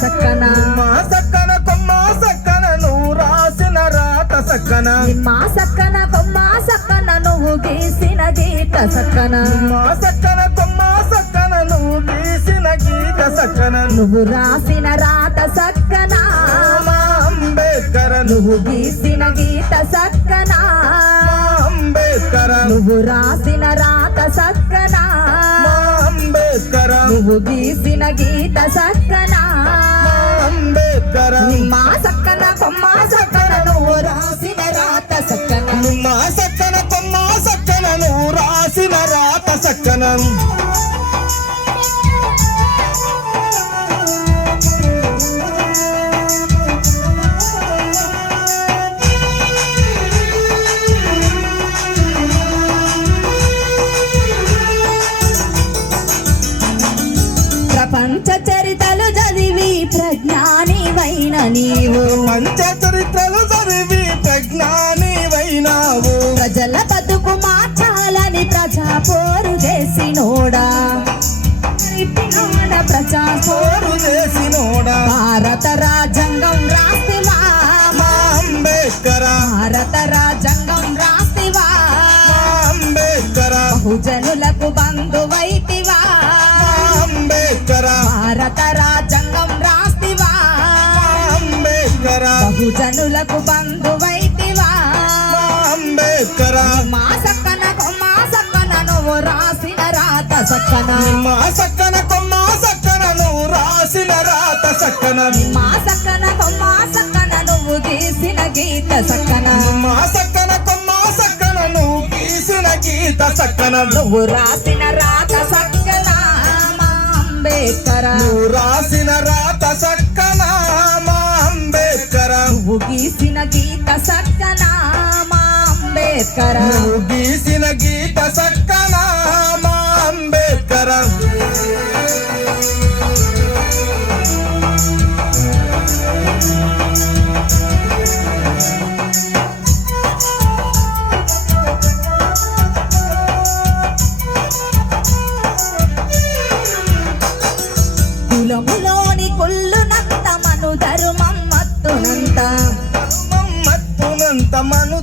సక్కన? మా సక్కన కొమ్మ సక్కన నువ్వు రాసిన రాత సక్కన. నిమ్మ సక్కన కొమ్మ సక్కన నువ్వు గీసిన గీత సక్కన. మా సక్కన కొమ్మ సక్కన నువ్వు గీసిన గీత సక్కన. నువ్వు రాసిన రాత సక్కన? మా అంబేద్కర్ నువ్వు గీసిన గీత సక్కన? అంబేద్కర్. నువ్వు రాసిన రాత నువ్వు గీసిన గీత సక్కన? అంబేద్కర్. నిమ్మ సక్కన కొమ్మ సక్కన నువ్వు రాసిన రాత సక్కన. మా సక్కన కొమ్మ సక్కన నువ్వు రాసిన రాత సక్కన. ప్రపంచ చరితలు చదివి ప్రజ్ఞానివైన నీవు. పంచ చరిత్రలు చదివి ప్రజ్ఞాని వైనావు ప్రజల బతుకు మార్చాలని ప్రజా పోరు చేసినోడా ప్రజా పోరు చేసినోడా. భారత రాజ్యాంగం మా అంబేద్కర్. భారత రాజ్యాంగం మా అంబేద్కర్. బహుజనులకు అంబేద్కర్ భారత రాజ్యాంగం రాస్తివా. మా బహుజనులకు బంధువైతివా. మా అంబేద్కర్. మా సక్కన కొమ్మ సక్కన నువ్వు రాసిన రాత సక్కన. మా సక్కన కొమ్మ సక్కన నువ్వు రాసిన రాత సక్కన. మా సక్కన కొమ్మ సక్కన నువ్వు గీసిన గీత సక్కన. మా సక్కన కొమ్మ సక్కన నువ్వు గీసిన గీత సక్కన. నువ్వు రాసిన రాత సక్కన. అంబేద్కర్ నువ్వు గీసిన గీత సక్కన మా అంబేద్కర. నువ్వు గీసిన గీత సక్కన మా అంబేద్కర్. కులములోని మమ్మత్తునంత మను ధర్మం మను